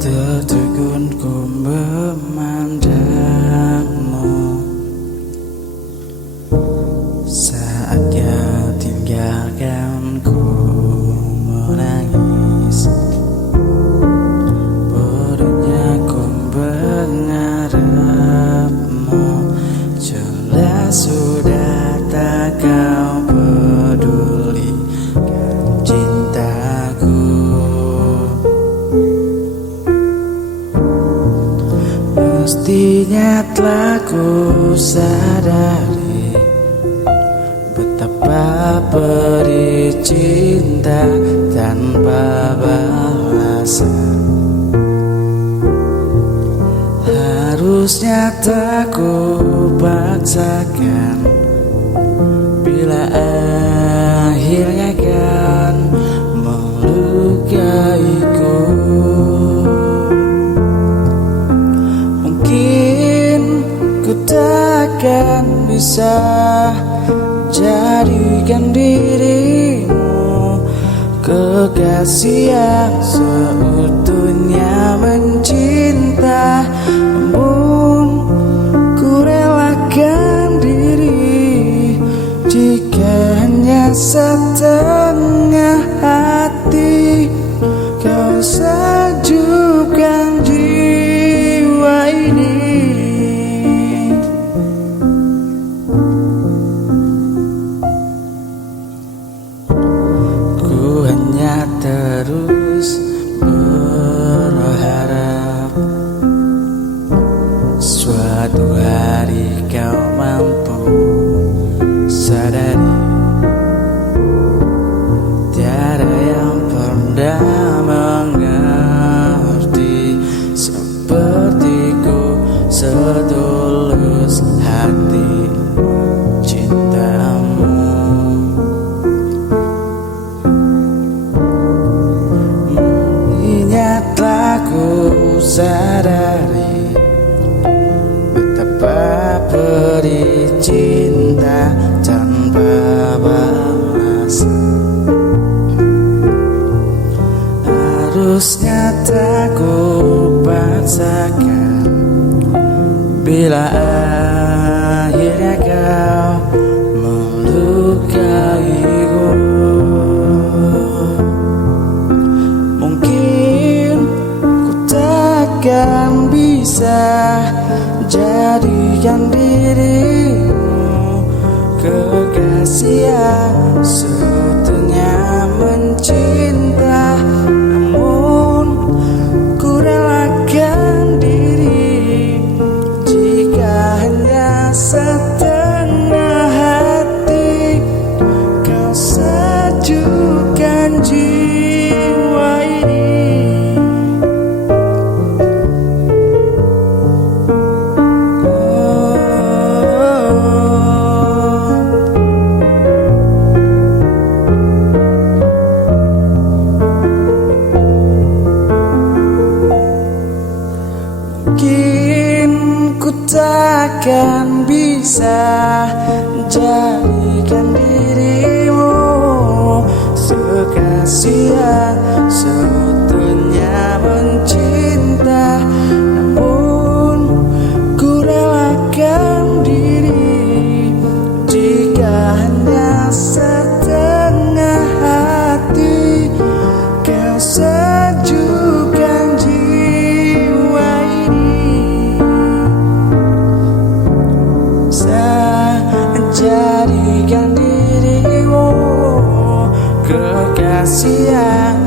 Tertegun ku memandangmu saat kau tinggalkan ku menangis. Bodohnya ku berharapmu, jelas sudah tak kau pedulikan cintaku. Mestinya telah ku sadari betapa perih cinta tanpa balasan. Harusnya tak ku paksakan bila akhirnya kan melukaiku. Mungkin ku takkan bisa jadikan dirimu kekasih yang seutuhnya mencinta. Namun ku relakan diri jika hanya setengah hati kau sejukkan jiwa ini. Ku hanya terus berharap suatu hari kau mampu sadari tiada yang pernah mengerti sepertiku setulus hati cintamu. Nyatlah ku sadari betapa perih cinta tanpa balasan. Harusnya tak ku paksakan bila akhirnya kau melukaiku. Mungkin ku takkan bisa jadikan dirimu kekasih yang seutuhnya mencinta. Namun ku relakan diri jika hanya setengah hati kau sejukkan jiwa ini. Mungkin ku takkan bisa jadikan dirimu sekasih yang seutuhnya mencinta. Namun ku relakan diri jika hanya setengah hati kau sejukkan jiwa ini. Jadikan dirimu kekasih yang